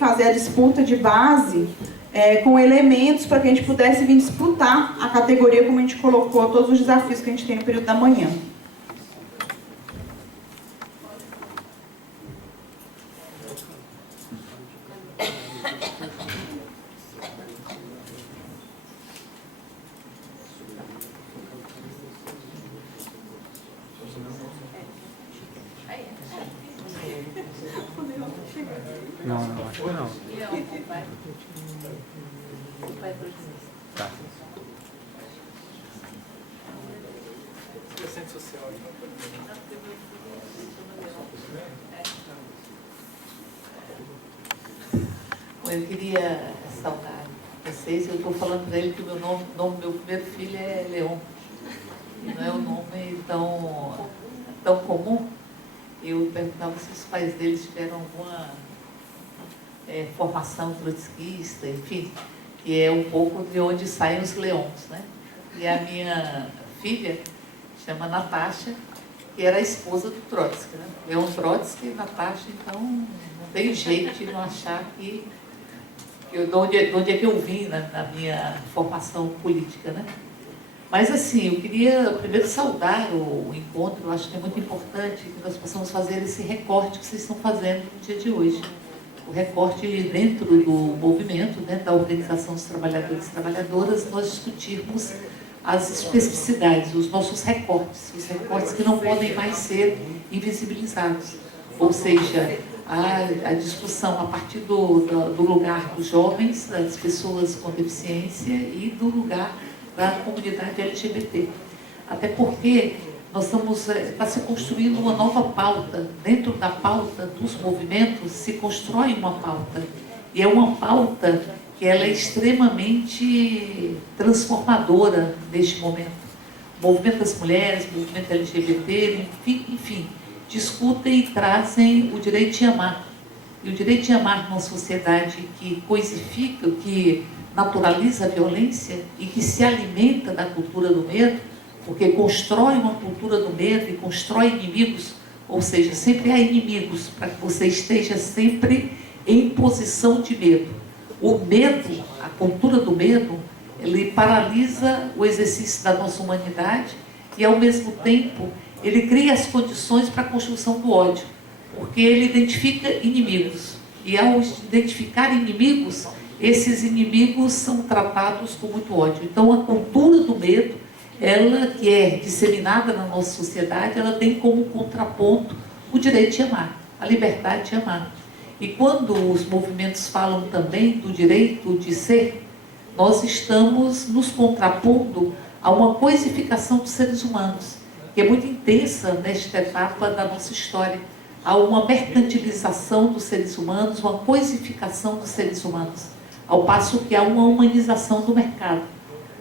fazer a disputa de base com elementos para que a gente pudesse vir disputar a categoria, como a gente colocou, todos os desafios que a gente tem no período da manhã. Não, acho que não. Tá. Bom, eu queria saudar vocês. Eu estou falando para ele que o nome do meu primeiro filho é Leon. E não é um nome tão comum. Eu perguntava se os pais deles tiveram alguma formação trotskista, enfim, que é um pouco de onde saem os leões, né? E a minha filha chama Natasha, que era a esposa do Trotsky, né? Leon Trotsky e Natasha, então não tem jeito de não achar de onde é que eu vim na minha formação política, né? Mas assim, eu queria primeiro saudar o encontro. Eu acho que é muito importante que nós possamos fazer esse recorte que vocês estão fazendo no dia de hoje. O recorte dentro do movimento, dentro da organização dos trabalhadores e trabalhadoras, nós discutirmos as especificidades, os nossos recortes, os recortes que não podem mais ser invisibilizados. Ou seja, a discussão a partir do lugar dos jovens, das pessoas com deficiência e do lugar da comunidade LGBT. Até porque está se construindo uma nova pauta. Dentro da pauta dos movimentos se constrói uma pauta. E é uma pauta que ela é extremamente transformadora neste momento. O movimento das mulheres, o movimento LGBT, enfim, discutem e trazem o direito de amar. E o direito de amar numa sociedade que coisifica, que naturaliza a violência e que se alimenta da cultura do medo, porque constrói uma cultura do medo e constrói inimigos, ou seja, sempre há inimigos para que você esteja sempre em posição de medo. O medo, a cultura do medo, ele paralisa o exercício da nossa humanidade e, ao mesmo tempo, ele cria as condições para a construção do ódio, porque ele identifica inimigos. E, ao identificar inimigos, esses inimigos são tratados com muito ódio. Então, a cultura do medo, ela que é disseminada na nossa sociedade, ela tem como contraponto o direito de amar, a liberdade de amar. E quando os movimentos falam também do direito de ser, nós estamos nos contrapondo a uma coisificação dos seres humanos, que é muito intensa nesta etapa da nossa história. Há uma mercantilização dos seres humanos, uma coisificação dos seres humanos, ao passo que há uma humanização do mercado.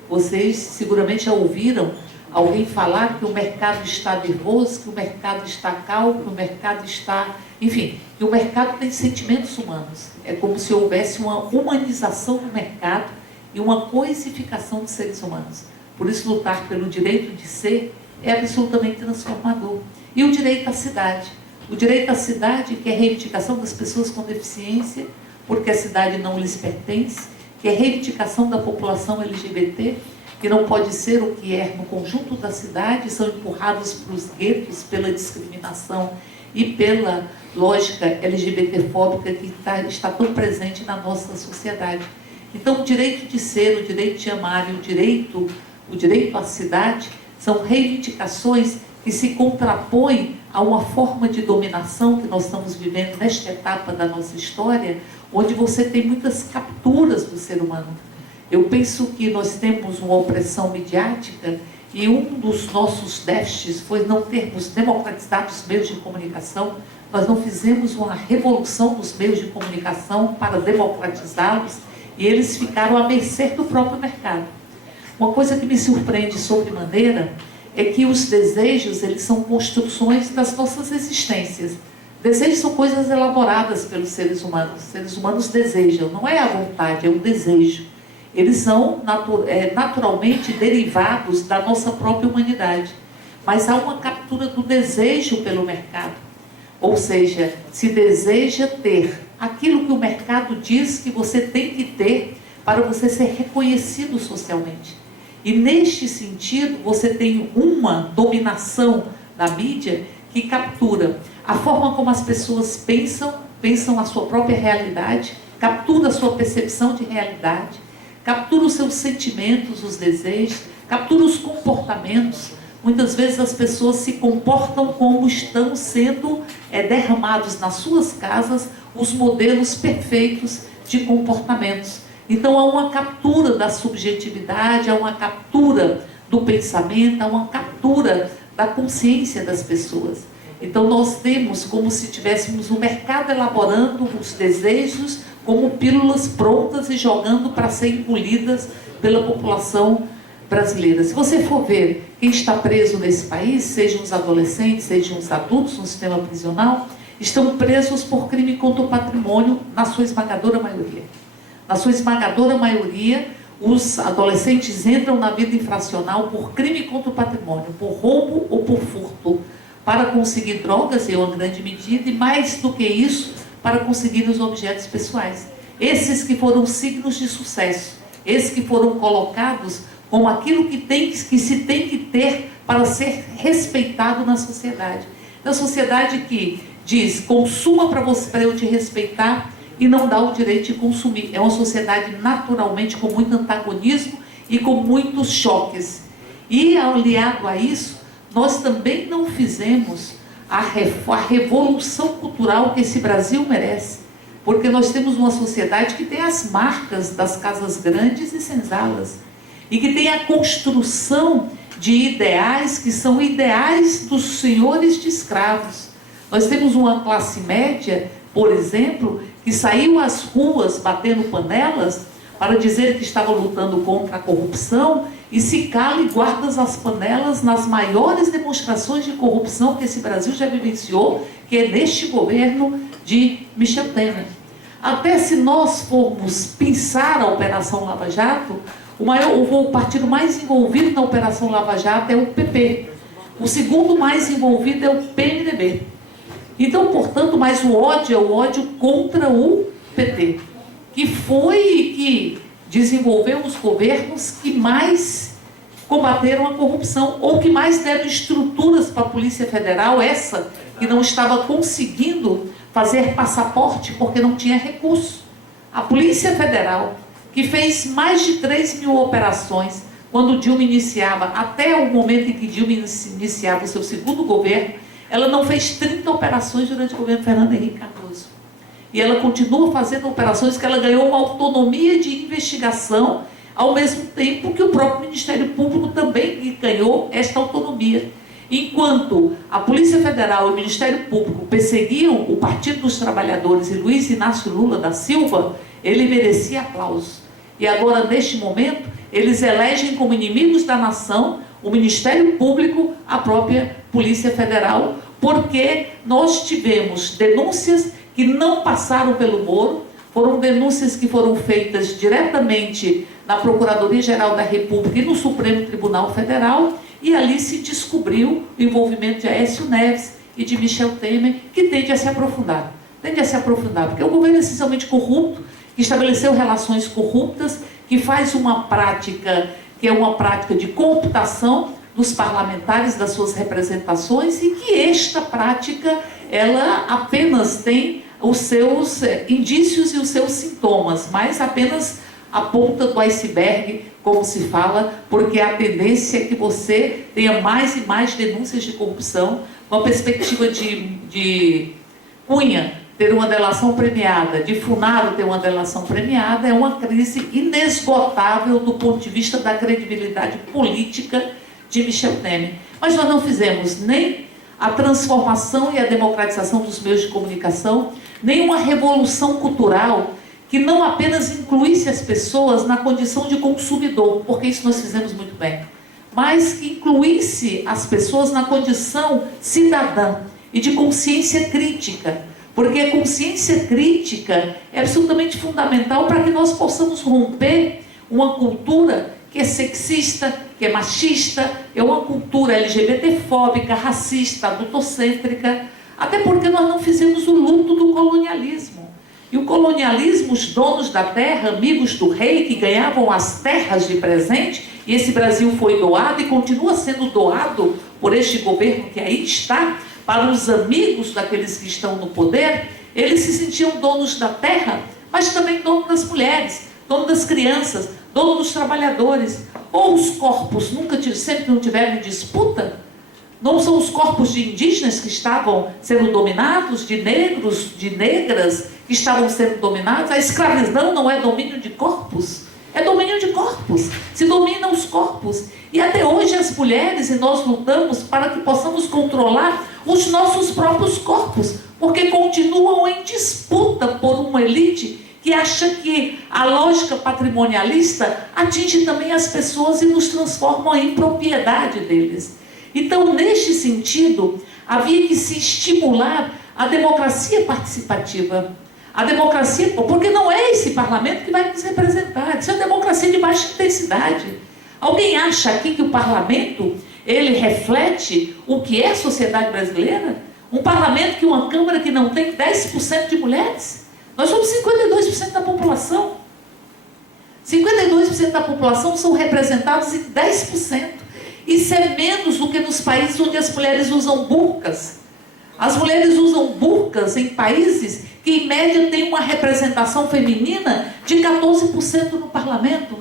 Vocês seguramente já ouviram alguém falar que o mercado está nervoso, que o mercado está calmo, que o mercado está... Enfim, que o mercado tem sentimentos humanos. É como se houvesse uma humanização do mercado e uma coisificação dos seres humanos. Por isso, lutar pelo direito de ser é absolutamente transformador. E o direito à cidade. O direito à cidade, que é a reivindicação das pessoas com deficiência, porque a cidade não lhes pertence, que é a reivindicação da população LGBT, que não pode ser o que é no conjunto da cidade, são empurrados para os guetos pela discriminação e pela lógica LGBTfóbica que está tão presente na nossa sociedade. Então, o direito de ser, o direito de amar e o direito à cidade são reivindicações que se contrapõem a uma forma de dominação que nós estamos vivendo nesta etapa da nossa história, onde você tem muitas capturas do ser humano. Eu penso que nós temos uma opressão midiática e um dos nossos déficits foi não termos democratizado os meios de comunicação. Nós não fizemos uma revolução dos meios de comunicação para democratizá-los e eles ficaram à mercê do próprio mercado. Uma coisa que me surpreende sobremaneira é que os desejos, eles são construções das nossas existências. Desejos são coisas elaboradas pelos seres humanos. Os seres humanos desejam, não é a vontade, é o desejo. Eles são naturalmente derivados da nossa própria humanidade. Mas há uma captura do desejo pelo mercado. Ou seja, se deseja ter aquilo que o mercado diz que você tem que ter para você ser reconhecido socialmente. E neste sentido, você tem uma dominação da mídia que captura a forma como as pessoas pensam a sua própria realidade, captura a sua percepção de realidade, captura os seus sentimentos, os desejos, captura os comportamentos. Muitas vezes as pessoas se comportam como estão sendo derramados nas suas casas os modelos perfeitos de comportamentos. Então há uma captura da subjetividade, há uma captura do pensamento, há uma captura da consciência das pessoas. Então nós temos como se tivéssemos o mercado elaborando os desejos como pílulas prontas e jogando para ser engolidas pela população brasileira. Se você for ver quem está preso nesse país, sejam os adolescentes, sejam os adultos no sistema prisional, estão presos por crime contra o patrimônio, na sua esmagadora maioria. Na sua esmagadora maioria, os adolescentes entram na vida infracional por crime contra o patrimônio, por roubo ou por furto, para conseguir drogas, em uma grande medida, e mais do que isso, para conseguir os objetos pessoais. Esses que foram signos de sucesso, esses que foram colocados como aquilo que se tem que ter para ser respeitado na sociedade. Na sociedade que diz, consuma para eu te respeitar, e não dá o direito de consumir. É uma sociedade naturalmente com muito antagonismo e com muitos choques. E aliado a isso, nós também não fizemos a revolução cultural que esse Brasil merece. Porque nós temos uma sociedade que tem as marcas das casas grandes e senzalas. E que tem a construção de ideais que são ideais dos senhores de escravos. Nós temos uma classe média, por exemplo, que saiu às ruas batendo panelas para dizer que estava lutando contra a corrupção e se cala e guarda as panelas nas maiores demonstrações de corrupção que esse Brasil já vivenciou, que é neste governo de Michel Temer. Até se nós formos pensar a Operação Lava Jato, o partido mais envolvido na Operação Lava Jato é o PP. O segundo mais envolvido é o PMDB. Então, portanto, mas o ódio é o ódio contra o PT, que foi e que desenvolveu os governos que mais combateram a corrupção, ou que mais deram estruturas para a Polícia Federal, essa que não estava conseguindo fazer passaporte porque não tinha recurso. A Polícia Federal, que fez mais de 3 mil operações, quando Dilma iniciava, até o momento em que Dilma iniciava o seu segundo governo, ela não fez 30 operações durante o governo Fernando Henrique Cardoso. E ela continua fazendo operações que ela ganhou uma autonomia de investigação, ao mesmo tempo que o próprio Ministério Público também ganhou esta autonomia. Enquanto a Polícia Federal e o Ministério Público perseguiam o Partido dos Trabalhadores e Luiz Inácio Lula da Silva, ele merecia aplausos. E agora, neste momento, eles elegem como inimigos da nação o Ministério Público, a própria Polícia Federal, porque nós tivemos denúncias que não passaram pelo Moro, foram denúncias que foram feitas diretamente na Procuradoria-Geral da República e no Supremo Tribunal Federal, e ali se descobriu o envolvimento de Aécio Neves e de Michel Temer, que tende a se aprofundar. Tende a se aprofundar, porque o governo é essencialmente corrupto, que estabeleceu relações corruptas, que faz uma prática, que é uma prática de computação dos parlamentares, das suas representações, e que esta prática, ela apenas tem os seus indícios e os seus sintomas, mas apenas a ponta do iceberg, como se fala, porque a tendência é que você tenha mais e mais denúncias de corrupção, uma perspectiva de Cunha ter uma delação premiada, de Funaro ter uma delação premiada, é uma crise inesgotável do ponto de vista da credibilidade política de Michel Temer. Mas nós não fizemos nem a transformação e a democratização dos meios de comunicação, nem uma revolução cultural que não apenas incluísse as pessoas na condição de consumidor, porque isso nós fizemos muito bem, mas que incluísse as pessoas na condição cidadã e de consciência crítica, porque a consciência crítica é absolutamente fundamental para que nós possamos romper uma cultura que é sexista, que é machista, é uma cultura LGBTfóbica, racista, adultocêntrica, até porque nós não fizemos o luto do colonialismo. E o colonialismo, os donos da terra, amigos do rei, que ganhavam as terras de presente, e esse Brasil foi doado e continua sendo doado por este governo que aí está, para os amigos daqueles que estão no poder. Eles se sentiam donos da terra, mas também dono das mulheres, dono das crianças, dono dos trabalhadores. Ou os corpos sempre não tiveram em disputa? Não são os corpos de indígenas que estavam sendo dominados, de negros, de negras que estavam sendo dominados? A escravidão não é domínio de corpos? É domínio de corpos. Se dominam os corpos. E até hoje as mulheres, e nós lutamos para que possamos controlar os nossos próprios corpos, porque continuam em disputa por uma elite que acha que a lógica patrimonialista atinge também as pessoas e nos transforma em propriedade deles. Então, neste sentido, havia que se estimular a democracia participativa. A democracia, porque não é esse parlamento que vai nos representar, isso é democracia de baixa intensidade. Alguém acha aqui que o parlamento, ele reflete o que é a sociedade brasileira? Um parlamento que uma Câmara que não tem 10% de mulheres? Nós somos 52% da população. 52% da população são representados em 10%. Isso é menos do que nos países onde as mulheres usam burcas. As mulheres usam burcas em países que, em média, têm uma representação feminina de 14% no parlamento.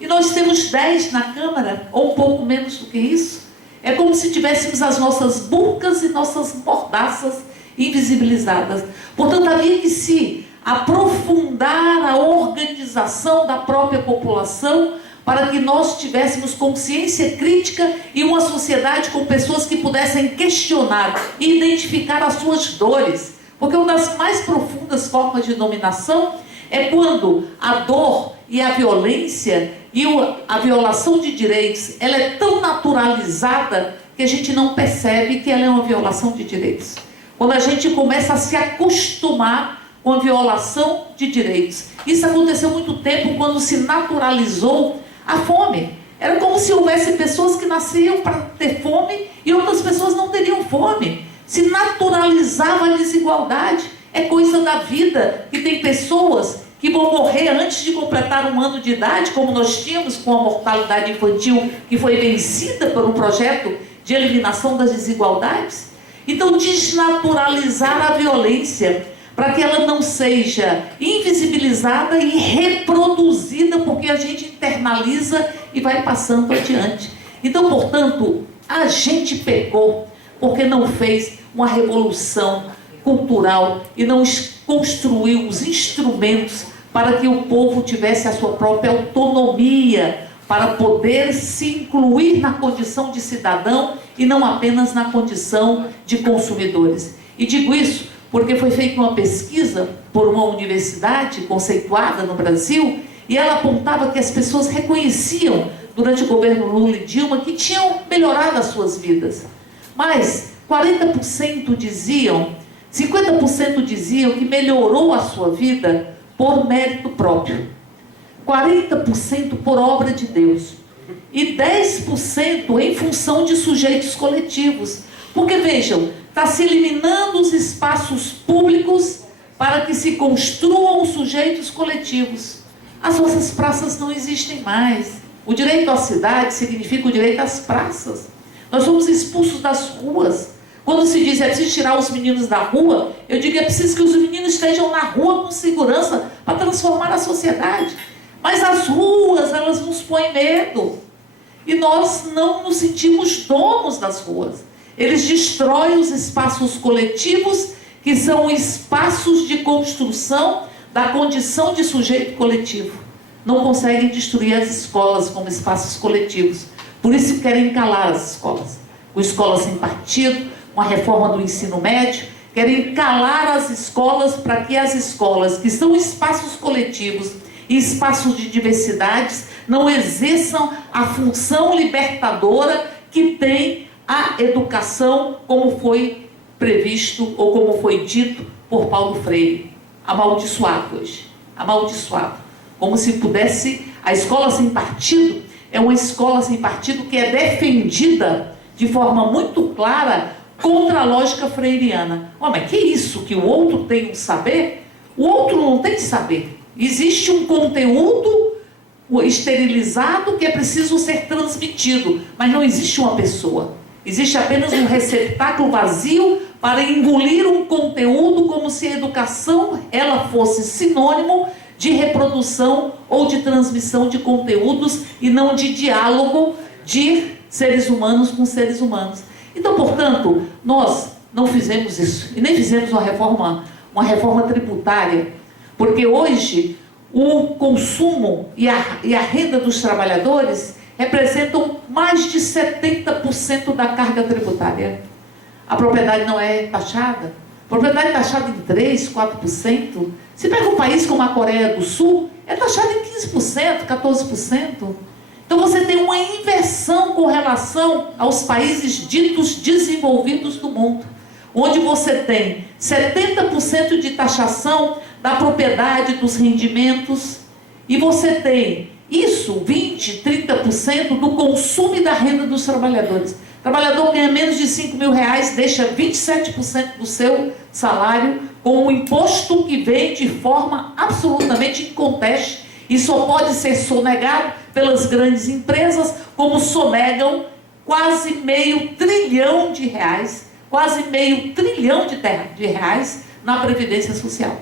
E nós temos 10% na Câmara, ou um pouco menos do que isso. É como se tivéssemos as nossas burcas e nossas mordaças invisibilizadas. Portanto, havia que se aprofundar a organização da própria população para que nós tivéssemos consciência crítica e uma sociedade com pessoas que pudessem questionar e identificar as suas dores. Porque uma das mais profundas formas de dominação é quando a dor e a violência e a violação de direitos, ela é tão naturalizada que a gente não percebe que ela é uma violação de direitos. Quando a gente começa a se acostumar com a violação de direitos. Isso aconteceu há muito tempo quando se naturalizou a fome. Era como se houvesse pessoas que nasciam para ter fome e outras pessoas não teriam fome. Se naturalizava a desigualdade. É coisa da vida que tem pessoas que vão morrer antes de completar 1 ano de idade, como nós tínhamos com a mortalidade infantil, que foi vencida por um projeto de eliminação das desigualdades. Então, desnaturalizar a violência, para que ela não seja invisibilizada e reproduzida, porque a gente internaliza e vai passando adiante. Então, portanto, a gente pecou, porque não fez uma revolução cultural e não construiu os instrumentos para que o povo tivesse a sua própria autonomia, para poder se incluir na condição de cidadão e não apenas na condição de consumidores. E digo isso porque foi feita uma pesquisa por uma universidade conceituada no Brasil, e ela apontava que as pessoas reconheciam, durante o governo Lula e Dilma, que tinham melhorado as suas vidas. Mas 40% diziam, 50% diziam que melhorou a sua vida por mérito próprio. 40% por obra de Deus. E 10% em função de sujeitos coletivos. Porque, vejam, está se eliminando os espaços públicos para que se construam sujeitos coletivos. As nossas praças não existem mais. O direito à cidade significa o direito às praças. Nós somos expulsos das ruas. Quando se diz é preciso tirar os meninos da rua, eu digo é preciso que os meninos estejam na rua com segurança para transformar a sociedade. Mas as ruas, elas nos põem medo. E nós não nos sentimos donos das ruas. Eles destroem os espaços coletivos, que são espaços de construção da condição de sujeito coletivo. Não conseguem destruir as escolas como espaços coletivos. Por isso querem calar as escolas. Com escolas sem partido, uma reforma do ensino médio, querem calar as escolas para que as escolas, que são espaços coletivos e espaços de diversidades, não exerçam a função libertadora que tem a educação, como foi previsto ou como foi dito por Paulo Freire. Amaldiçoado hoje. Amaldiçoado. Como se pudesse... A escola sem partido é uma escola sem partido que é defendida de forma muito clara contra a lógica freiriana. Mas que isso? Que o outro tem um saber? O outro não tem que saber. Existe um conteúdo esterilizado que é preciso ser transmitido, mas não existe uma pessoa. Existe apenas um receptáculo vazio para engolir um conteúdo, como se a educação ela fosse sinônimo de reprodução ou de transmissão de conteúdos e não de diálogo de seres humanos com seres humanos. Então, portanto, nós não fizemos isso e nem fizemos uma reforma tributária, porque hoje o consumo e a renda dos trabalhadores representam mais de 70% da carga tributária. A propriedade não é taxada. A propriedade é taxada em 3%, 4%. Se pega um país como a Coreia do Sul, é taxada em 15%, 14%. Então você tem uma inversão com relação aos países ditos desenvolvidos do mundo, onde você tem 70% de taxação da propriedade, dos rendimentos, e você tem isso, 20%, 30% do consumo e da renda dos trabalhadores. O trabalhador ganha menos de R$5.000, deixa 27% do seu salário com um imposto que vem de forma absolutamente inconteste e só pode ser sonegado pelas grandes empresas, como sonegam quase R$500 bilhão, quase R$500 bilhão de reais na Previdência Social.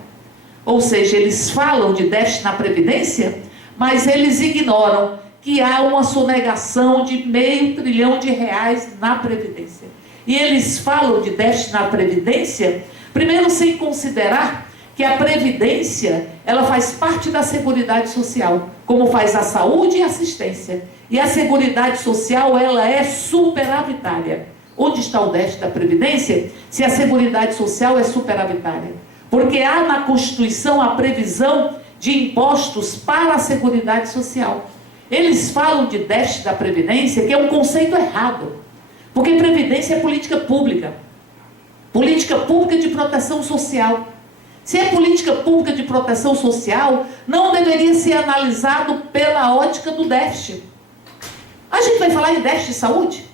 Ou seja, eles falam de déficit na Previdência, mas eles ignoram que há uma sonegação de R$500 bilhão na Previdência. E eles falam de déficit na Previdência, primeiro sem considerar que a Previdência, ela faz parte da Seguridade Social, como faz a saúde e a assistência. E a Seguridade Social, ela é superavitária. Onde está o déficit da Previdência, se a Seguridade Social é superavitária? Porque há na Constituição a previsão de impostos para a Seguridade Social. Eles falam de déficit da Previdência, que é um conceito errado. Porque Previdência é política pública de proteção social. Se é política pública de proteção social, não deveria ser analisado pela ótica do déficit. A gente vai falar em déficit de saúde?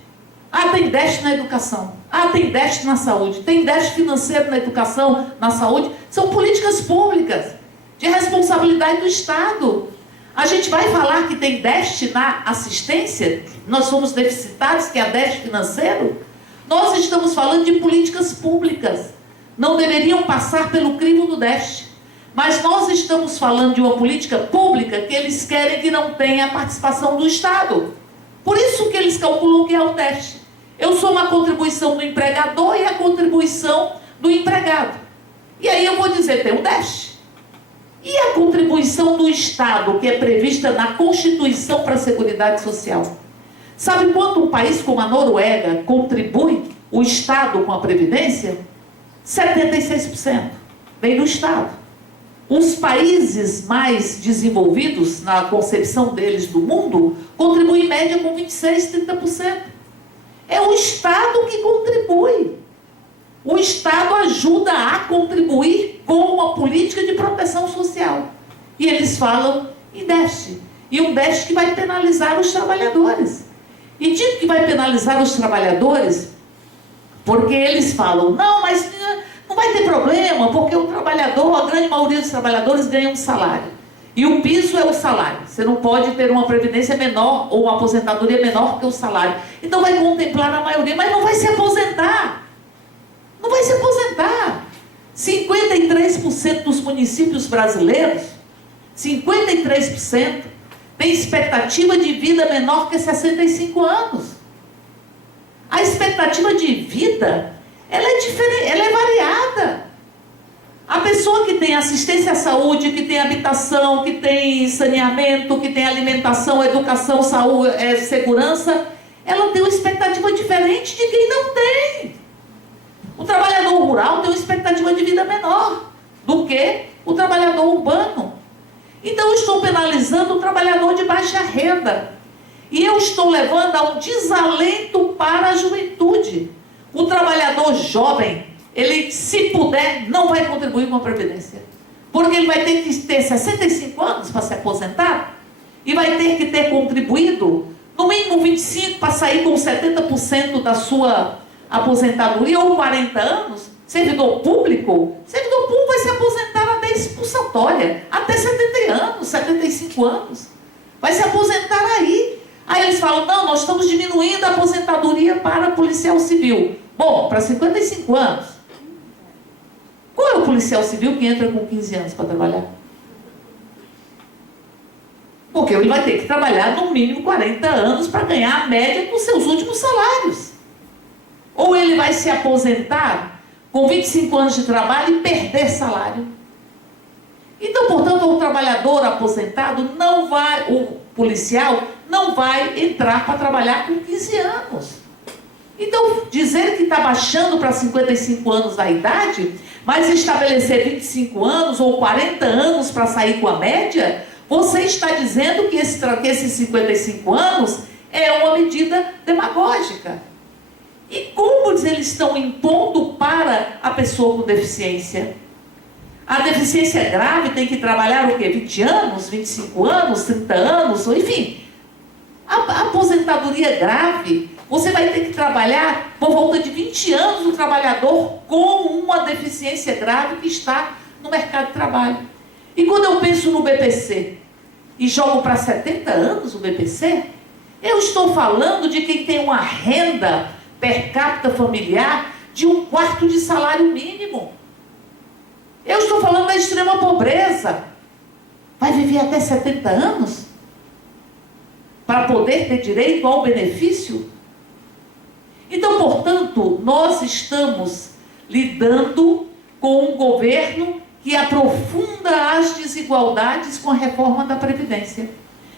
Ah, tem déficit na educação. Ah, tem déficit na saúde. Tem déficit financeiro na educação, na saúde. São políticas públicas de responsabilidade do Estado. A gente vai falar que tem déficit na assistência? Nós somos deficitários, que é déficit financeiro? Nós estamos falando de políticas públicas. Não deveriam passar pelo crivo do déficit. Mas nós estamos falando de uma política pública que eles querem que não tenha a participação do Estado. Por isso que eles calculam que é o déficit. Eu sou uma contribuição do empregador e a contribuição do empregado. E aí eu vou dizer, tem um déficit. E a contribuição do Estado, que é prevista na Constituição para a Seguridade Social? Sabe quanto um país como a Noruega contribui o Estado com a Previdência? 76%. Vem do Estado. Os países mais desenvolvidos, na concepção deles do mundo, contribuem em média com 26%, 30%. É o Estado que contribui. O Estado ajuda a contribuir com uma política de proteção social. E eles falam em déficit. E um déficit que vai penalizar os trabalhadores. E digo que vai penalizar os trabalhadores porque eles falam, não, mas não vai ter problema, porque o trabalhador, a grande maioria dos trabalhadores ganha um salário. E o piso é o salário. Você não pode ter uma previdência menor ou uma aposentadoria menor que o salário. Então vai contemplar a maioria, mas não vai se aposentar. Não vai se aposentar. 53% dos municípios brasileiros, 53%, tem expectativa de vida menor que 65 anos. A expectativa de vida, ela é diferente, ela é variada. A pessoa que tem assistência à saúde, que tem habitação, que tem saneamento, que tem alimentação, educação, saúde, segurança, ela tem uma expectativa diferente de quem não tem. O trabalhador rural tem uma expectativa de vida menor do que o trabalhador urbano. Então eu estou penalizando o trabalhador de baixa renda. E eu estou levando a um desalento para a juventude. O trabalhador jovem, ele, se puder, não vai contribuir com a Previdência. Porque ele vai ter que ter 65 anos para se aposentar e vai ter que ter contribuído, no mínimo 25, para sair com 70% da sua aposentadoria, ou 40 anos. Servidor público vai se aposentar até expulsatória, até 70 anos, 75 anos. Vai se aposentar aí. Aí eles falam, não, nós estamos diminuindo a aposentadoria para policial civil. Bom, para 55 anos. Qual é o policial civil que entra com 15 anos para trabalhar? Porque ele vai ter que trabalhar no mínimo 40 anos para ganhar a média dos seus últimos salários. Ou ele vai se aposentar com 25 anos de trabalho e perder salário. Então, portanto, o trabalhador aposentado não vai, o policial não vai entrar para trabalhar com 15 anos. Então, dizer que está baixando para 55 anos a idade, mas estabelecer 25 anos ou 40 anos para sair com a média, você está dizendo que esses 55 anos é uma medida demagógica. E como eles estão impondo para a pessoa com deficiência? A deficiência grave tem que trabalhar o quê? 20 anos, 25 anos, 30 anos, enfim. A aposentadoria grave, você vai ter que trabalhar por volta de 20 anos o trabalhador com uma deficiência grave que está no mercado de trabalho. E quando eu penso no BPC e jogo para 70 anos o BPC, eu estou falando de quem tem uma renda per capita familiar de 1/4 de salário mínimo. Eu estou falando da extrema pobreza. Vai viver até 70 anos? Para poder ter direito ao benefício? Então, portanto, nós estamos lidando com um governo que aprofunda as desigualdades com a reforma da Previdência.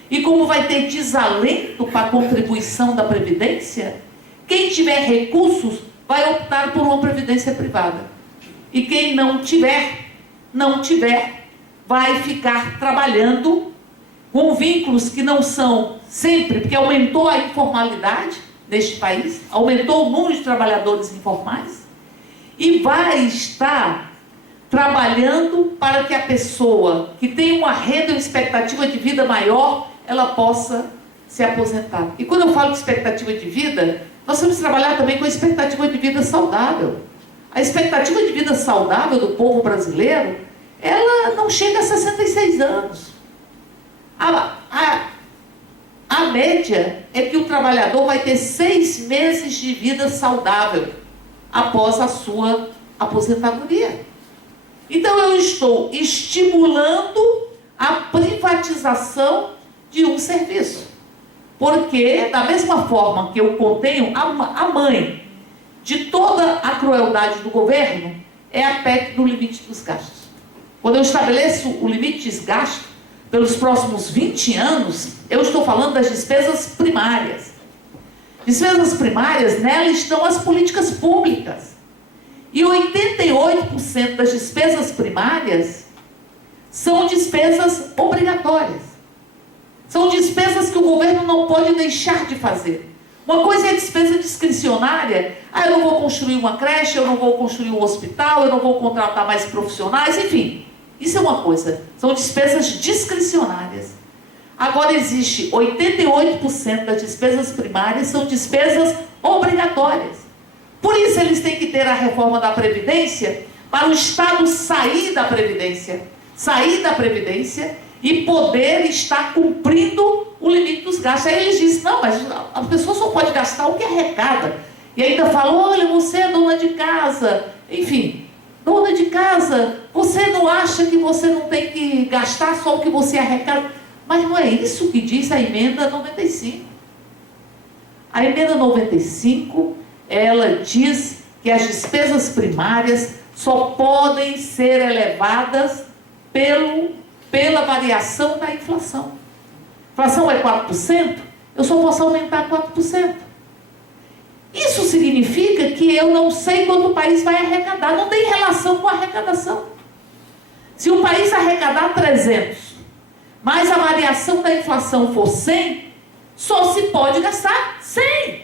E como vai ter desalento para a contribuição da Previdência, quem tiver recursos vai optar por uma Previdência privada. E quem não tiver, vai ficar trabalhando com vínculos que não são sempre, porque aumentou a informalidade neste país, aumentou o número de trabalhadores informais, e vai estar trabalhando para que a pessoa que tem uma renda, uma expectativa de vida maior, ela possa se aposentar. E quando eu falo de expectativa de vida, nós temos que trabalhar também com a expectativa de vida saudável. A expectativa de vida saudável do povo brasileiro, ela não chega a 66 anos. A média é que o trabalhador vai ter 6 meses de vida saudável após a sua aposentadoria. Então eu estou estimulando a privatização de um serviço. Porque, da mesma forma que eu contenho a mãe de toda a crueldade do governo, é a PEC do limite dos gastos. Quando eu estabeleço o limite de gastos, pelos próximos 20 anos, eu estou falando das despesas primárias. Despesas primárias, nela estão as políticas públicas. E 88% das despesas primárias são despesas obrigatórias. São despesas que o governo não pode deixar de fazer. Uma coisa é a despesa discricionária. Eu não vou construir uma creche, eu não vou construir um hospital, eu não vou contratar mais profissionais, enfim. Isso é uma coisa. São despesas discricionárias. Agora existe 88% das despesas primárias são despesas obrigatórias. Por isso eles têm que ter a reforma da Previdência para o Estado sair da Previdência e poder estar cumprindo o limite dos gastos. Aí eles dizem, não, mas a pessoa só pode gastar o que arrecada. E ainda falam, olha, você é dona de casa. Enfim, dona de casa, você não acha que você não tem que gastar só o que você arrecada? Mas não é isso que diz a emenda 95. A emenda 95, ela diz que as despesas primárias só podem ser elevadas pela variação da inflação. A inflação é 4%, eu só posso aumentar 4%. Isso significa que eu não sei quanto o país vai arrecadar, não tem relação com a arrecadação. Se o país arrecadar 300, mas a variação da inflação for 100, só se pode gastar 100.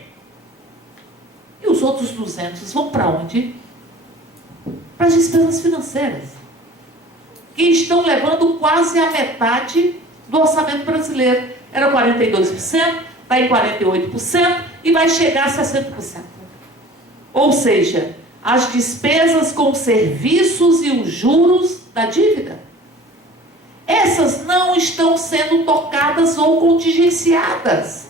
E os outros 200 vão para onde? Para as despesas financeiras, que estão levando quase a metade do orçamento brasileiro. Era 42%, está em 48% e vai chegar a 60%. Ou seja, as despesas com serviços e os juros da dívida. essas não estão sendo tocadas ou contingenciadas.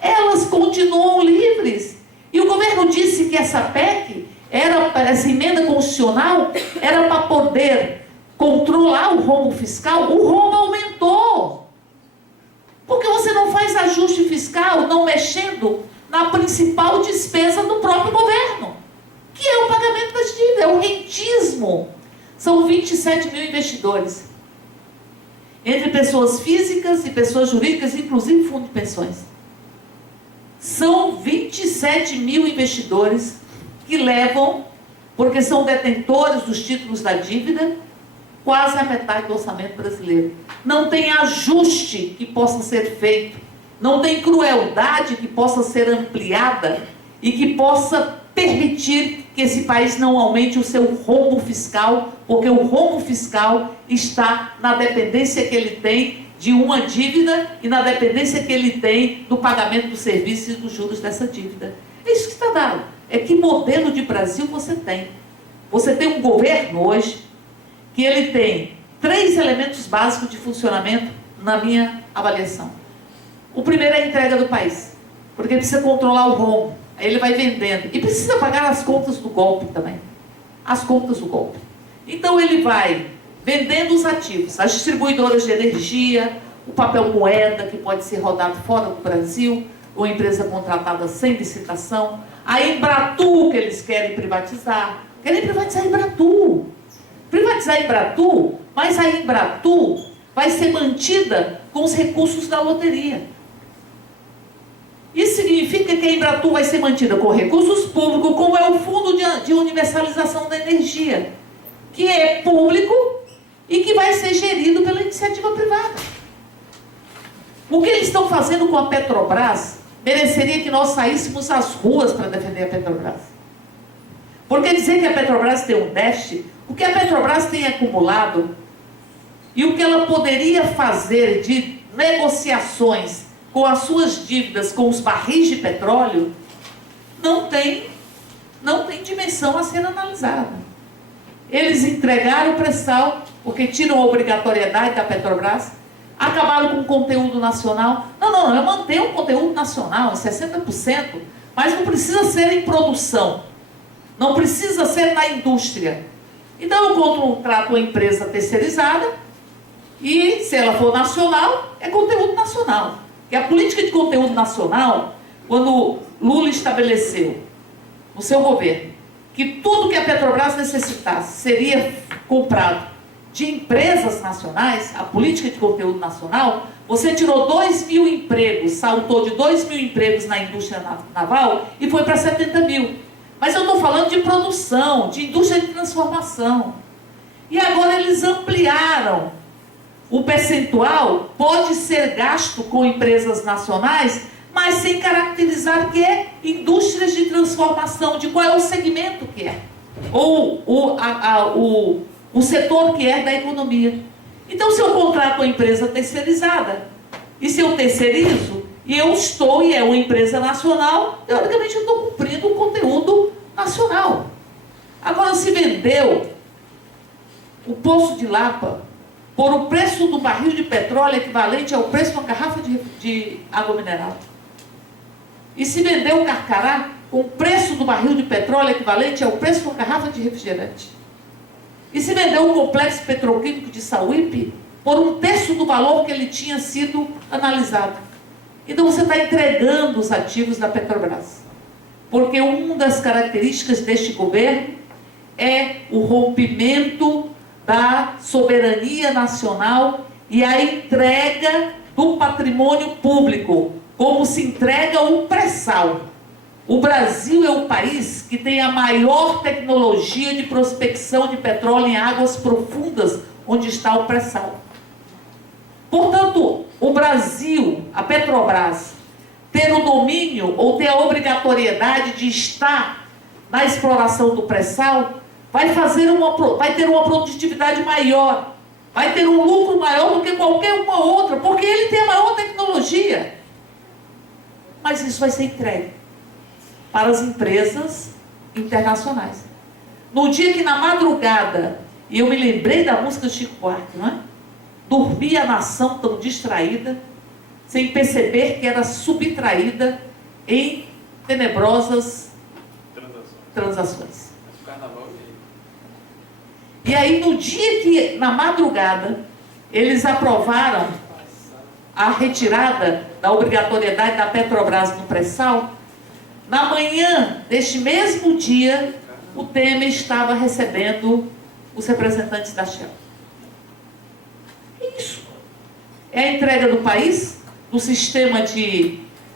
Elas continuam livres. E o governo disse que essa PEC, essa emenda constitucional, era para poder controlar o rombo fiscal. O rombo aumentou. Porque você não faz ajuste fiscal não mexendo na principal despesa do próprio governo, que é o pagamento das dívidas, é o rentismo. São 27 mil investidores, entre pessoas físicas e pessoas jurídicas, inclusive fundo de pensões. São 27 mil investidores que levam, porque são detentores dos títulos da dívida, quase a metade do orçamento brasileiro. Não tem ajuste que possa ser feito, não tem crueldade que possa ser ampliada e que possa permitir que esse país não aumente o seu rombo fiscal, porque o rombo fiscal está na dependência que ele tem de uma dívida e na dependência que ele tem do pagamento dos serviços e dos juros dessa dívida. É isso que está dado. É que modelo de Brasil você tem? Você tem um governo hoje que ele tem 3 elementos básicos de funcionamento na minha avaliação. O primeiro é a entrega do país, porque precisa controlar o rombo, aí ele vai vendendo, e precisa pagar as contas do golpe também, as contas do golpe. Então ele vai vendendo os ativos, as distribuidoras de energia, o papel moeda que pode ser rodado fora do Brasil, ou empresa contratada sem licitação, a Embratur que eles querem privatizar a Embratur. Privatizar a Embratur, mas a Embratur vai ser mantida com os recursos da loteria. Isso significa que a Embratur vai ser mantida com recursos públicos, como é o Fundo de Universalização da Energia, que é público e que vai ser gerido pela iniciativa privada. O que eles estão fazendo com a Petrobras mereceria que nós saíssemos às ruas para defender a Petrobras. Porque dizer que a Petrobras tem um déficit, o que a Petrobras tem acumulado e o que ela poderia fazer de negociações com as suas dívidas, com os barris de petróleo, não tem dimensão a ser analisada. Eles entregaram o pré-sal, porque tiram a obrigatoriedade da Petrobras, acabaram com o conteúdo nacional. Não, eu mantenho o conteúdo nacional em 60%, mas não precisa ser em produção, não precisa ser na indústria. Então eu contrato uma empresa terceirizada e, se ela for nacional, é conteúdo nacional. E a política de conteúdo nacional, quando Lula estabeleceu no seu governo que tudo que a Petrobras necessitasse seria comprado de empresas nacionais, a política de conteúdo nacional, você tirou 2 mil empregos, saltou de 2 mil empregos na indústria naval e foi para 70 mil. Mas eu estou falando de produção, de indústria de transformação. E agora eles ampliaram. O percentual pode ser gasto com empresas nacionais, mas sem caracterizar que é indústrias de transformação, de qual é o segmento que é, ou o setor que é da economia. Então, se eu contrato uma empresa terceirizada, e se eu terceirizo, e eu estou, e é uma empresa nacional, teoricamente eu estou cumprindo o conteúdo nacional. Agora, se vendeu o Poço de Lapa por o preço do barril de petróleo equivalente ao preço de uma garrafa de água mineral. E se vendeu o Carcará com o preço do barril de petróleo equivalente ao preço de uma garrafa de refrigerante. E se vendeu o complexo petroquímico de Sauípe por 1/3 do valor que ele tinha sido analisado. Então você está entregando os ativos da Petrobras. Porque uma das características deste governo é o rompimento da soberania nacional e a entrega do patrimônio público, como se entrega o pré-sal. O Brasil é o país que tem a maior tecnologia de prospecção de petróleo em águas profundas, onde está o pré-sal. Portanto, o Brasil, a Petrobras, ter o domínio ou ter a obrigatoriedade de estar na exploração do pré-sal, vai ter uma produtividade maior, vai ter um lucro maior do que qualquer uma outra, porque ele tem a maior tecnologia. Mas isso vai ser entregue para as empresas internacionais. No dia que na madrugada, e eu me lembrei da música do Chico Buarque, não é? dormia a nação tão distraída, sem perceber que era subtraída em tenebrosas transações. E aí, no dia que, na madrugada, eles aprovaram a retirada da obrigatoriedade da Petrobras no pré-sal, na manhã deste mesmo dia, o Temer estava recebendo os representantes da Shell. Isso é a entrega do país, do sistema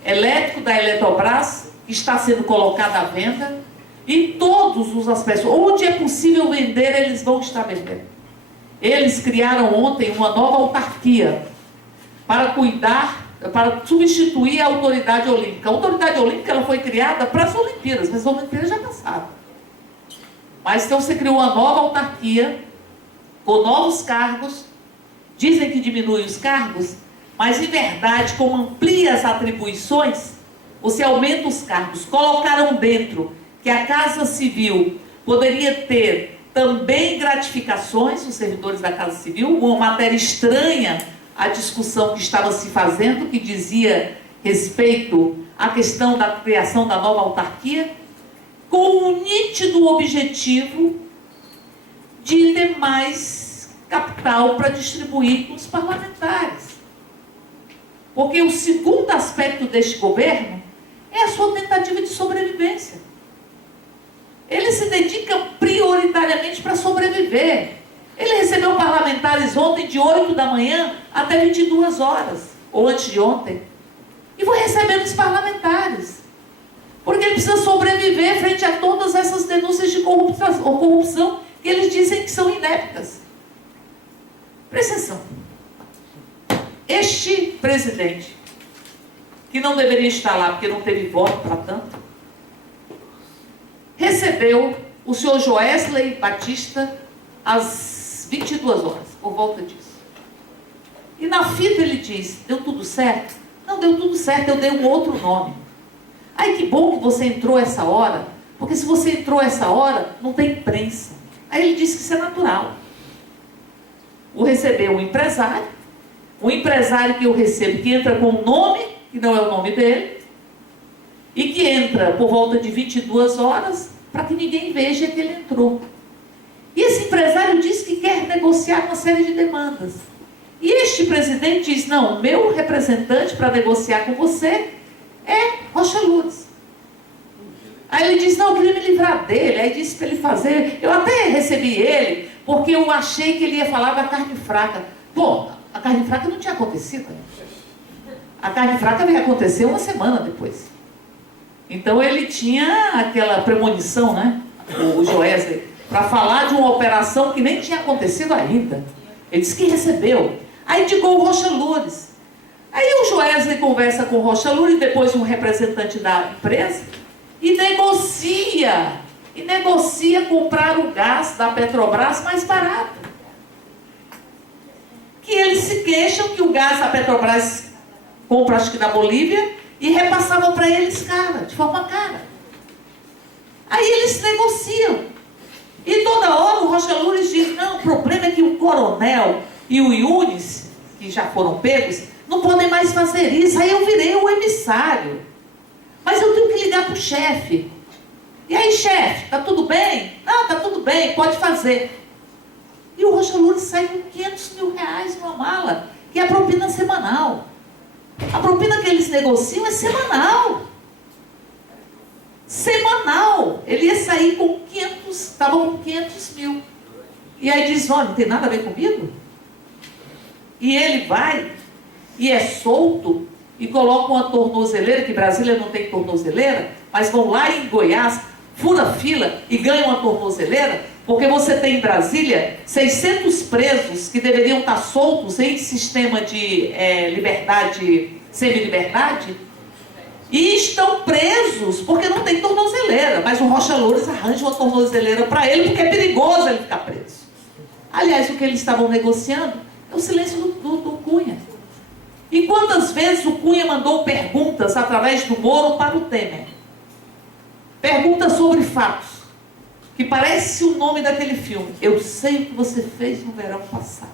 elétrico da Eletrobras, que está sendo colocado à venda, e todos os aspectos. Onde é possível vender, eles vão estar vendendo. Eles criaram ontem uma nova autarquia para substituir a autoridade olímpica. A autoridade olímpica ela foi criada para as Olimpíadas, mas as Olimpíadas já passaram. Mas então você criou uma nova autarquia, com novos cargos, dizem que diminui os cargos, mas em verdade, como amplia as atribuições, você aumenta os cargos. Colocaram dentro que a Casa Civil poderia ter também gratificações, os servidores da Casa Civil, uma matéria estranha à discussão que estava se fazendo, que dizia respeito à questão da criação da nova autarquia, com o nítido objetivo de ter mais capital para distribuir com os parlamentares. Porque o segundo aspecto deste governo é a sua tentativa de sobrevivência. Ele se dedica prioritariamente para sobreviver. Ele recebeu parlamentares ontem de 8 da manhã até 22 horas, ou antes de ontem. E foi recebendo os parlamentares. Porque ele precisa sobreviver frente a todas essas denúncias de corrupção que eles dizem que são ineptas. Presta atenção. Este presidente, que não deveria estar lá porque não teve voto para tanto, recebeu o senhor Joesley Batista às 22 horas, por volta disso. E na fita ele diz, deu tudo certo? Não deu tudo certo, eu dei um outro nome. Ai, que bom que você entrou essa hora, porque se você entrou essa hora, não tem imprensa. Aí ele disse que isso é natural. O recebeu um empresário que eu recebo, que entra com um nome, que não é o nome dele, e que entra por volta de 22 horas, para que ninguém veja que ele entrou. E esse empresário diz que quer negociar uma série de demandas. E este presidente diz, não, o meu representante para negociar com você é Rocha Lourdes. Aí ele diz, não, eu queria me livrar dele. Aí disse para ele fazer, eu até recebi ele, porque eu achei que ele ia falar da carne fraca. Pô, a carne fraca não tinha acontecido. A carne fraca veio acontecer uma semana depois. Então ele tinha aquela premonição, né? O Joesley, para falar de uma operação que nem tinha acontecido ainda. Ele disse que recebeu. Aí indicou o Rocha Lourdes. Aí o Joesley conversa com o Rocha Lourdes, depois um representante da empresa, e negocia comprar o gás da Petrobras mais barato. Que eles se queixam que o gás da Petrobras compra, acho que da Bolívia, e repassavam para eles de forma cara. Aí eles negociam. E toda hora o Rocha Lourdes diz, não, o problema é que o coronel e o Yunis, que já foram pegos, não podem mais fazer isso. Aí eu virei o emissário. Mas eu tenho que ligar para o chefe. E aí, chefe, tá tudo bem? Não, tá tudo bem, pode fazer. E o Rocha Lourdes sai com 500 mil reais numa mala, que é a propina semanal. A propina que eles negociam é semanal. Semanal. Ele ia sair com 500, estava com 500 mil. E aí diz, olha, não tem nada a ver comigo? E ele vai e é solto e coloca uma tornozeleira, que Brasília não tem tornozeleira, mas vão lá em Goiás, fura fila e ganham uma tornozeleira, porque você tem em Brasília 600 presos que deveriam estar soltos em sistema de liberdade, semi-liberdade, e estão presos porque não tem tornozeleira, mas o Rocha Lourdes arranja uma tornozeleira para ele, porque é perigoso ele ficar preso. Aliás, o que eles estavam negociando é o silêncio do Cunha. E quantas vezes o Cunha mandou perguntas através do Moro para o Temer? Perguntas sobre fatos, que parece o nome daquele filme. Eu sei o que você fez no verão passado.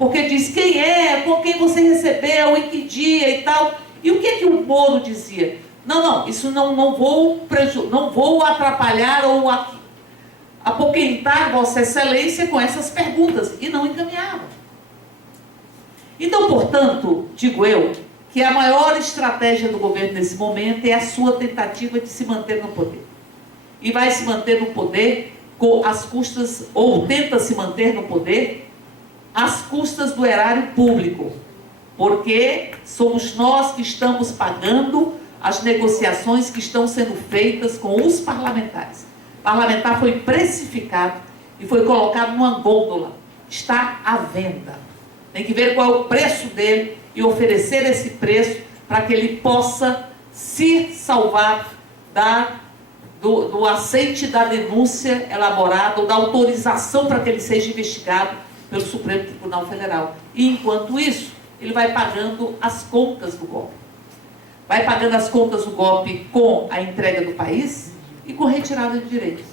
porque diz quem é, com quem você recebeu, em que dia e tal. E o que o Moro dizia? Não, isso não vou atrapalhar ou apoquentar Vossa Excelência com essas perguntas. E não encaminhava. Então, portanto, digo eu, que a maior estratégia do governo nesse momento é a sua tentativa de se manter no poder. E vai se manter no poder com as custas, ou tenta se manter no poder, às custas do erário público. Porque somos nós que estamos pagando as negociações que estão sendo feitas com os parlamentares. O parlamentar foi precificado e foi colocado numa gôndola. Está à venda. Tem que ver qual é o preço dele e oferecer esse preço para que ele possa se salvar do aceite da denúncia elaborada ou da autorização para que ele seja investigado pelo Supremo Tribunal Federal. E enquanto isso, ele vai pagando as contas do golpe. Vai pagando as contas do golpe com a entrega do país e com retirada de direitos.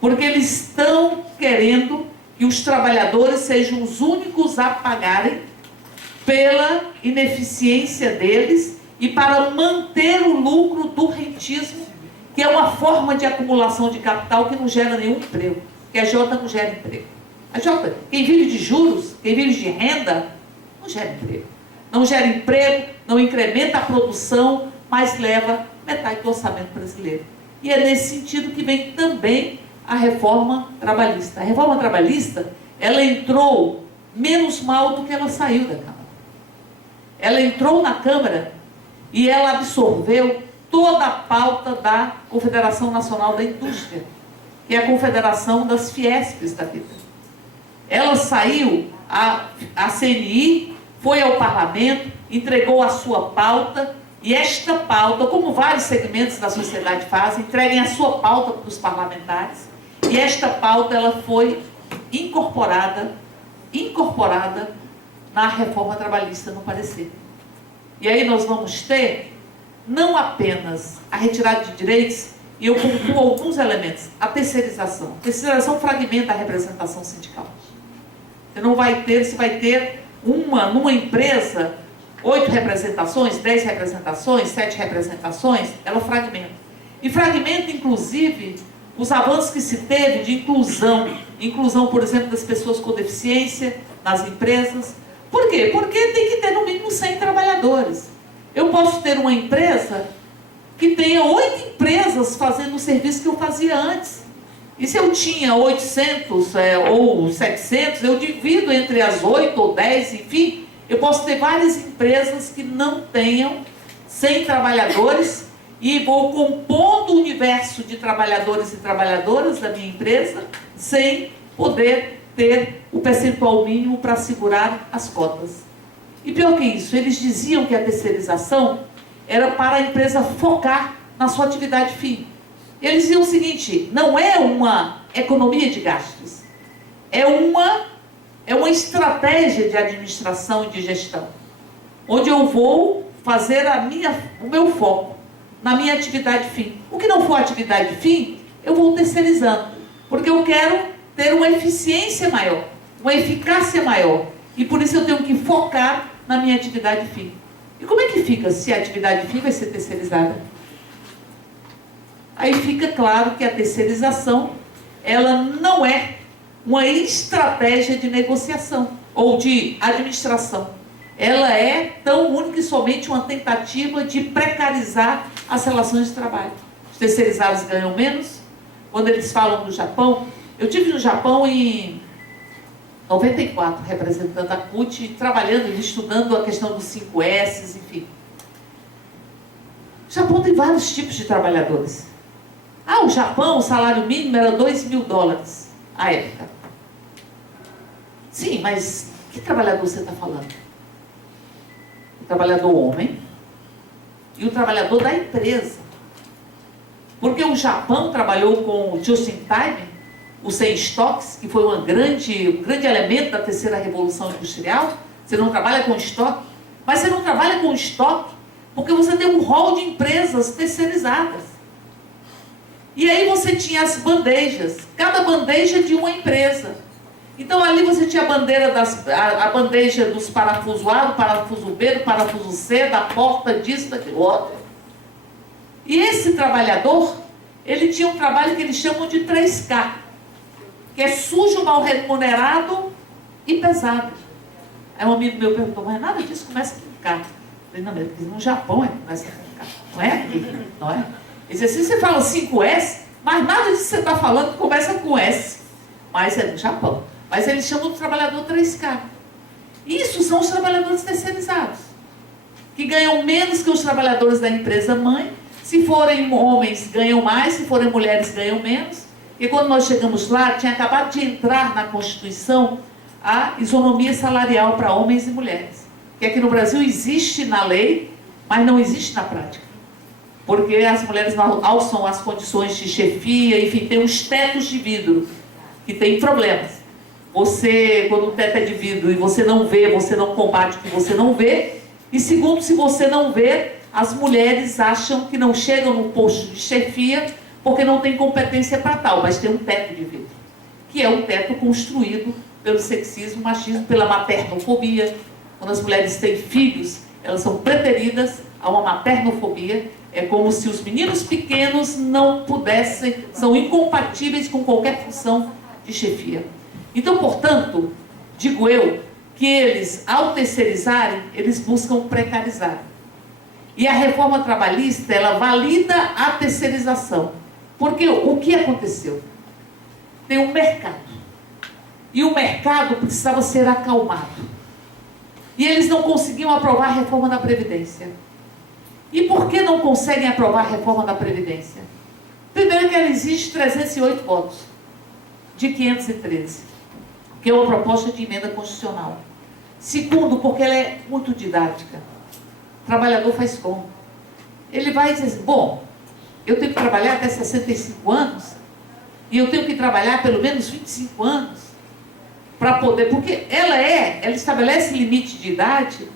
Porque eles estão querendo que os trabalhadores sejam os únicos a pagarem pela ineficiência deles e para manter o lucro do rentismo, que é uma forma de acumulação de capital que não gera nenhum emprego, que a Jota não gera emprego. A Jota, quem vive de juros, quem vive de renda, não gera emprego. Não gera emprego, não incrementa a produção, mas leva metade do orçamento brasileiro. E é nesse sentido que vem também a reforma trabalhista. A reforma trabalhista, ela entrou menos mal do que ela saiu da Câmara. Ela entrou na Câmara e ela absorveu toda a pauta da Confederação Nacional da Indústria, que é a confederação das Fiespes da vida. Ela saiu, a CNI foi ao parlamento, entregou a sua pauta, e esta pauta, como vários segmentos da sociedade fazem, entreguem a sua pauta para os parlamentares, e esta pauta ela foi incorporada na reforma trabalhista no parecer. E aí nós vamos ter não apenas a retirada de direitos, e eu concluo alguns elementos. A terceirização. A terceirização fragmenta a representação sindical. Você vai ter numa empresa, 8 representações, 10 representações, 7 representações, ela fragmenta. E fragmenta, inclusive, os avanços que se teve de inclusão, por exemplo, das pessoas com deficiência nas empresas. Por quê? Porque tem que ter no mínimo 100 trabalhadores. Eu posso ter uma empresa que tenha 8 empresas fazendo o serviço que eu fazia antes. E se eu tinha 800 ou 700, eu divido entre as 8 ou 10, enfim, eu posso ter várias empresas que não tenham 100 trabalhadores e vou compondo o universo de trabalhadores e trabalhadoras da minha empresa sem poder ter o percentual mínimo para segurar as cotas. E pior que isso, eles diziam que a terceirização era para a empresa focar na sua atividade fim. Eles diziam o seguinte, não é uma economia de gastos, é uma estratégia de administração e de gestão, onde eu vou fazer o meu foco na minha atividade fim. O que não for atividade fim, eu vou terceirizando, porque eu quero ter uma eficiência maior, uma eficácia maior, e por isso eu tenho que focar na minha atividade fim. E como é que fica se a atividade fim vai ser terceirizada? Aí fica claro que a terceirização, ela não é uma estratégia de negociação ou de administração. Ela é tão única e somente uma tentativa de precarizar as relações de trabalho. Os terceirizados ganham menos. Quando eles falam do Japão, eu estive no Japão em 94, representando a CUT, trabalhando e estudando a questão dos 5S, enfim. O Japão tem vários tipos de trabalhadores. O Japão, o salário mínimo era $2.000 à época. Sim, mas que trabalhador você está falando? O trabalhador homem e o trabalhador da empresa. Porque o Japão trabalhou com o just in time, o sem estoques, que foi um grande elemento da terceira revolução industrial. Você não trabalha com estoque, mas você não trabalha com estoque porque você tem um rol de empresas terceirizadas. E aí você tinha as bandejas, cada bandeja de uma empresa. Então ali você tinha a bandeja dos parafuso A, do parafuso B, do parafuso C, da porta, disso, daquilo outro. E esse trabalhador, ele tinha um trabalho que eles chamam de 3K, que é sujo, mal remunerado e pesado. Aí um amigo meu perguntou, mas nada disso começa com K. Eu falei, não, porque no Japão começa com K, não é aqui, não é? Ele disse assim, você fala 5S, mas nada disso que você está falando começa com S. Mas é no Japão. Mas eles chamam de trabalhador 3K. Isso são os trabalhadores terceirizados, que ganham menos que os trabalhadores da empresa mãe. Se forem homens, ganham mais, se forem mulheres, ganham menos. E quando nós chegamos lá, tinha acabado de entrar na Constituição a isonomia salarial para homens e mulheres. Que aqui no Brasil existe na lei, mas não existe na prática. Porque as mulheres alçam as condições de chefia, enfim, tem uns tetos de vidro, que tem problemas. Você, quando o teto é de vidro e você não vê, você não combate o que você não vê. E segundo, se você não vê, as mulheres acham que não chegam no posto de chefia porque não tem competência para tal, mas tem um teto de vidro, que é um teto construído pelo sexismo, machismo, pela maternofobia. Quando as mulheres têm filhos, elas são preteridas a uma maternofobia. É como se os meninos pequenos não pudessem, são incompatíveis com qualquer função de chefia. Então, portanto, digo eu, que eles, ao terceirizarem, eles buscam precarizar. E a reforma trabalhista, ela valida a terceirização. Porque o que aconteceu? Tem um mercado. E o mercado precisava ser acalmado. E eles não conseguiam aprovar a reforma da Previdência. E por que não conseguem aprovar a reforma da Previdência? Primeiro que ela exige 308 votos, de 513, que é uma proposta de emenda constitucional. Segundo, porque ela é muito didática. O trabalhador faz como? Ele vai dizer assim, bom, eu tenho que trabalhar até 65 anos, e eu tenho que trabalhar pelo menos 25 anos, para poder, porque ela estabelece limite de idade,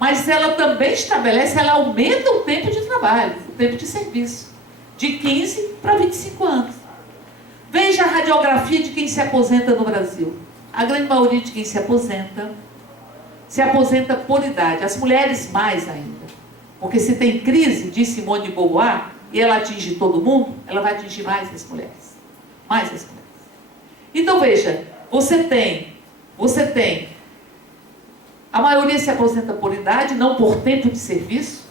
mas ela também estabelece, ela aumenta o tempo de trabalho, o tempo de serviço, de 15 para 25 anos. Veja a radiografia de quem se aposenta no Brasil. A grande maioria de quem se aposenta por idade. As mulheres mais ainda. Porque se tem crise, diz Simone de Beauvoir, e ela atinge todo mundo, ela vai atingir mais as mulheres. Mais as mulheres. Então veja, você tem, a maioria se aposenta por idade, não por tempo de serviço,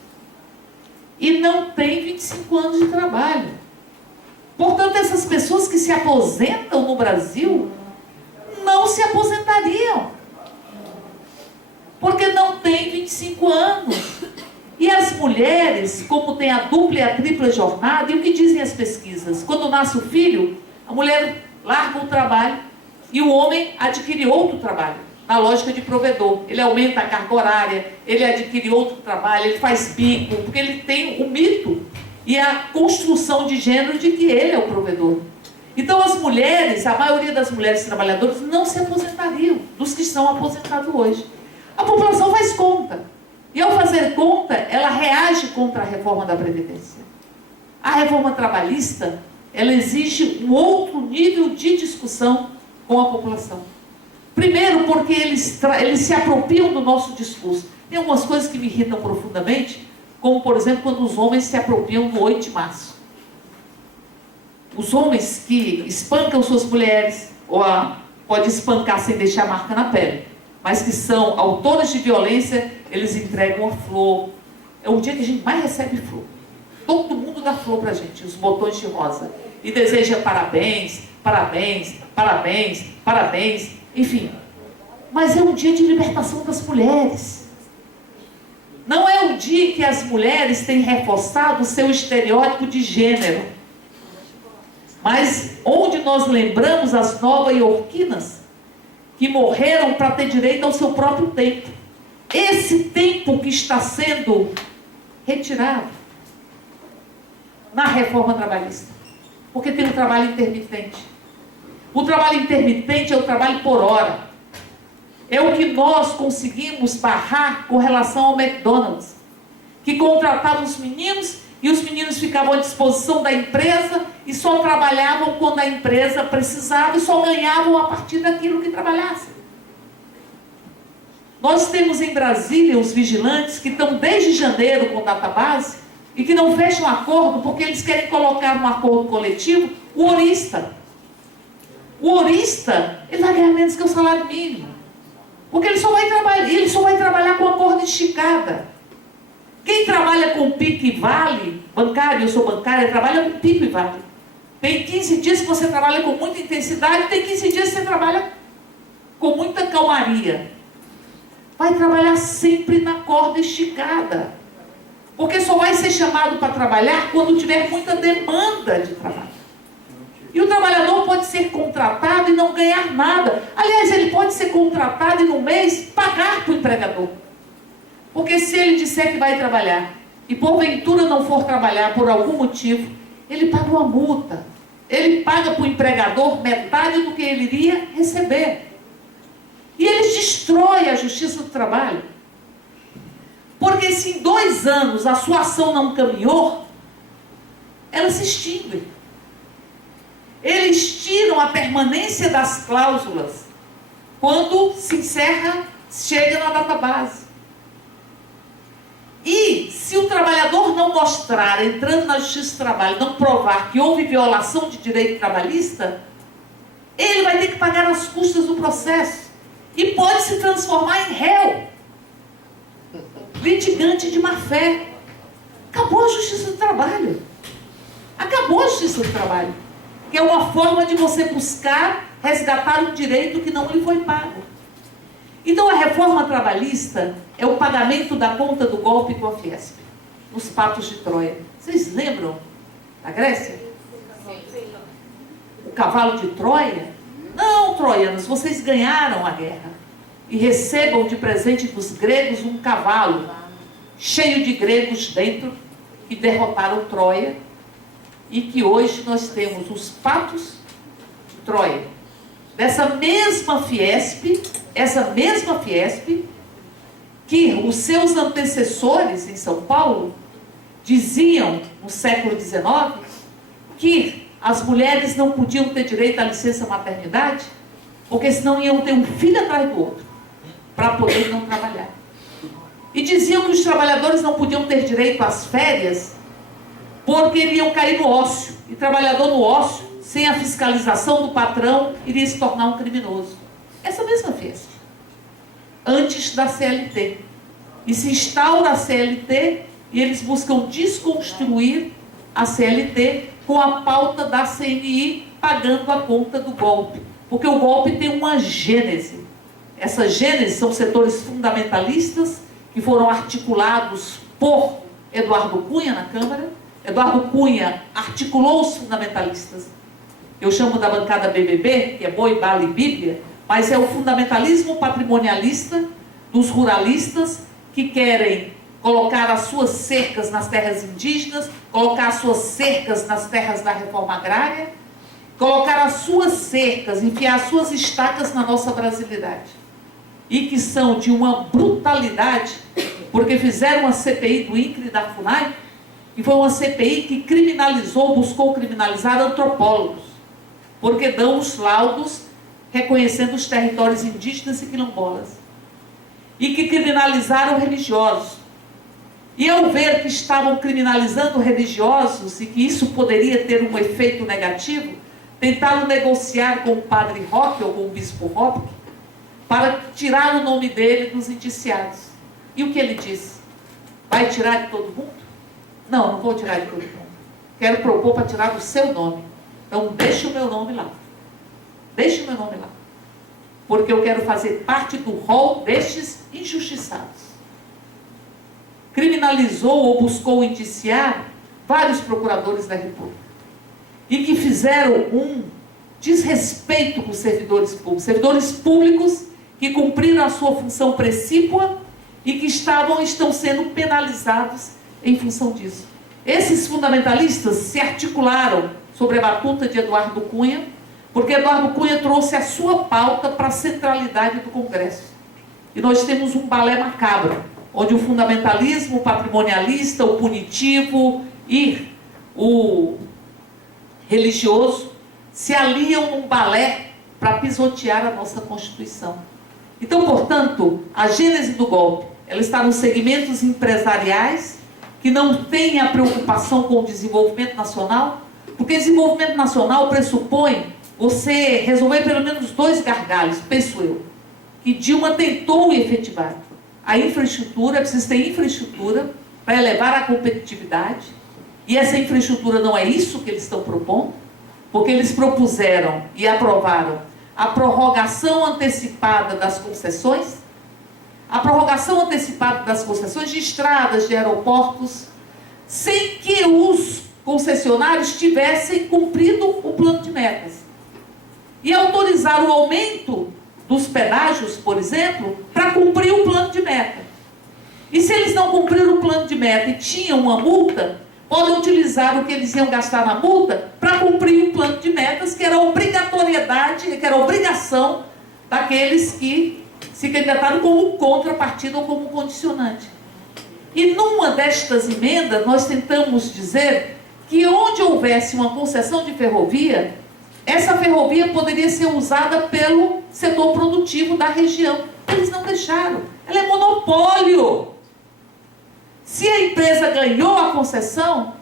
e não tem 25 anos de trabalho. Portanto, essas pessoas que se aposentam no Brasil, não se aposentariam. Porque não tem 25 anos. E as mulheres, como tem a dupla e a tripla jornada, e o que dizem as pesquisas? Quando nasce o filho, a mulher larga o trabalho e o homem adquire outro trabalho, na lógica de provedor. Ele aumenta a carga horária, ele adquire outro trabalho, ele faz bico, porque ele tem o mito e a construção de gênero de que ele é o provedor. Então as mulheres, a maioria das mulheres trabalhadoras não se aposentariam, dos que estão aposentados hoje. A população faz conta. E ao fazer conta, ela reage contra a reforma da Previdência. A reforma trabalhista, ela exige um outro nível de discussão com a população. Primeiro, porque eles se apropriam do nosso discurso. Tem algumas coisas que me irritam profundamente, como, por exemplo, quando os homens se apropriam do 8 de março. Os homens que espancam suas mulheres, ou pode espancar sem deixar marca na pele, mas que são autores de violência, eles entregam a flor. É o dia que a gente mais recebe flor. Todo mundo dá flor pra gente, os botões de rosa. E deseja parabéns, parabéns, parabéns, parabéns, enfim. Mas é um dia de libertação das mulheres. Não é um dia que as mulheres têm reforçado o seu estereótipo de gênero, mas onde nós lembramos as nova-iorquinas que morreram para ter direito ao seu próprio tempo. Esse tempo que está sendo retirado na reforma trabalhista. Porque tem um trabalho intermitente. O trabalho intermitente é o trabalho por hora. É o que nós conseguimos barrar com relação ao McDonald's, que contratava os meninos e os meninos ficavam à disposição da empresa e só trabalhavam quando a empresa precisava e só ganhavam a partir daquilo que trabalhassem. Nós temos em Brasília os vigilantes que estão desde janeiro com database e que não fecham acordo porque eles querem colocar no acordo coletivo o horista. O horista, ele vai ganhar menos que o salário mínimo. Porque ele só vai trabalhar com a corda esticada. Quem trabalha com pico e vale, bancário, eu sou bancária, trabalha com pico e vale. Tem 15 dias que você trabalha com muita intensidade, tem 15 dias que você trabalha com muita calmaria. Vai trabalhar sempre na corda esticada. Porque só vai ser chamado para trabalhar quando tiver muita demanda de trabalho. E o trabalhador pode ser contratado e não ganhar nada. Aliás, ele pode ser contratado e no mês pagar para o empregador. Porque se ele disser que vai trabalhar e porventura não for trabalhar por algum motivo, ele paga uma multa. Ele paga para o empregador metade do que ele iria receber. E eles destroem a justiça do trabalho. Porque se em 2 anos a sua ação não caminhou, ela se extingue. Eles tiram a permanência das cláusulas quando se encerra, chega na database. E se o trabalhador não mostrar, entrando na Justiça do Trabalho, não provar que houve violação de direito trabalhista, ele vai ter que pagar as custas do processo. E pode se transformar em réu. Litigante de má fé. Acabou a Justiça do Trabalho. Acabou a Justiça do Trabalho. Que é uma forma de você buscar resgatar um direito que não lhe foi pago. Então a reforma trabalhista é o pagamento da conta do golpe com a Fiesp, nos patos de Troia. Vocês lembram da Grécia? O cavalo de Troia? Não, troianos, vocês ganharam a guerra. E recebam de presente dos gregos um cavalo cheio de gregos dentro que derrotaram Troia. E que hoje nós temos os patos de Troia. Dessa mesma Fiesp, essa mesma Fiesp, que os seus antecessores em São Paulo diziam, no século XIX, que as mulheres não podiam ter direito à licença maternidade, porque senão iam ter um filho atrás do outro, para poder não trabalhar. E diziam que os trabalhadores não podiam ter direito às férias, porque iriam cair no ócio. E trabalhador no ócio, sem a fiscalização do patrão, iria se tornar um criminoso. Essa mesma fez. Antes da CLT. E se instaura a CLT e eles buscam desconstruir a CLT com a pauta da CNI pagando a conta do golpe. Porque o golpe tem uma gênese. Essa gênese são setores fundamentalistas que foram articulados por Eduardo Cunha na Câmara. Eduardo Cunha articulou os fundamentalistas. Eu chamo da bancada BBB, que é boi, bala e bíblia, mas é o fundamentalismo patrimonialista dos ruralistas que querem colocar as suas cercas nas terras indígenas, colocar as suas cercas nas terras da reforma agrária, colocar as suas cercas, enfiar as suas estacas na nossa brasilidade. E que são de uma brutalidade, porque fizeram uma CPI do INCRE e da FUNAI, que foi uma CPI que criminalizou, buscou criminalizar antropólogos, porque dão os laudos reconhecendo os territórios indígenas e quilombolas, e que criminalizaram religiosos. E ao ver que estavam criminalizando religiosos e que isso poderia ter um efeito negativo, tentaram negociar com o padre Roque ou com o bispo Roque para tirar o nome dele dos indiciados. E o que ele disse? Vai tirar de todo mundo? Não, não vou tirar de todo mundo. Quero propor para tirar do seu nome. Então deixe o meu nome lá. Deixe o meu nome lá. Porque eu quero fazer parte do rol destes injustiçados. Criminalizou ou buscou indiciar vários procuradores da República. E que fizeram um desrespeito com os servidores públicos. Servidores públicos que cumpriram a sua função precípua e que estão sendo penalizados em função disso. Esses fundamentalistas se articularam sobre a batuta de Eduardo Cunha, porque Eduardo Cunha trouxe a sua pauta para a centralidade do Congresso. E nós temos um balé macabro, onde o fundamentalismo patrimonialista, o punitivo ir o religioso, se aliam num balé para pisotear a nossa Constituição. Então, portanto, a gênese do golpe, ela está nos segmentos empresariais, que não têm a preocupação com o desenvolvimento nacional, porque desenvolvimento nacional pressupõe você resolver pelo menos 2 gargalos, penso eu, que Dilma tentou efetivar. A infraestrutura, é preciso ter infraestrutura para elevar a competitividade, e essa infraestrutura não é isso que eles estão propondo, porque eles propuseram e aprovaram a prorrogação antecipada das concessões, a prorrogação antecipada das concessões de estradas, de aeroportos, sem que os concessionários tivessem cumprido o plano de metas. E autorizaram o aumento dos pedágios, por exemplo, para cumprir o plano de meta. E se eles não cumpriram o plano de meta e tinham uma multa, podem utilizar o que eles iam gastar na multa para cumprir o plano de metas, que era a obrigatoriedade, que era a obrigação daqueles que se candidataram como contrapartida ou como condicionante. E numa destas emendas, nós tentamos dizer que onde houvesse uma concessão de ferrovia, essa ferrovia poderia ser usada pelo setor produtivo da região. Eles não deixaram. Ela é monopólio. Se a empresa ganhou a concessão,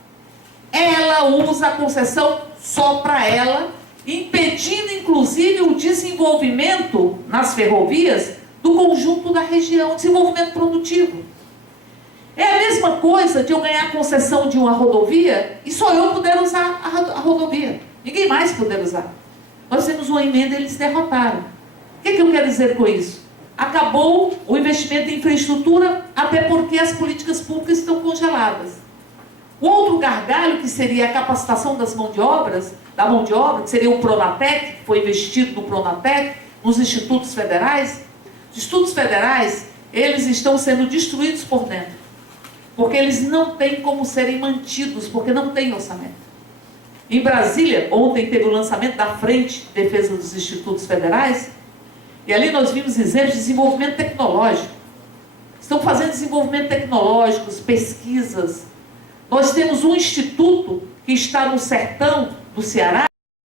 ela usa a concessão só para ela, impedindo inclusive o desenvolvimento nas ferrovias do conjunto da região, desenvolvimento produtivo. É a mesma coisa de eu ganhar a concessão de uma rodovia e só eu puder usar a rodovia. Ninguém mais puder usar. Nós temos uma emenda e eles derrotaram. O que eu quero dizer com isso? Acabou o investimento em infraestrutura, até porque as políticas públicas estão congeladas. O outro gargalho, que seria a capacitação da mão de obra, que seria o Pronatec, que foi investido no Pronatec, nos institutos federais. Os institutos federais, eles estão sendo destruídos por dentro, porque eles não têm como serem mantidos, porque não tem orçamento. Em Brasília, ontem teve o lançamento da Frente de Defesa dos Institutos Federais, e ali nós vimos exemplos de desenvolvimento tecnológico. Estão fazendo desenvolvimento tecnológico, pesquisas. Nós temos um instituto que está no sertão do Ceará,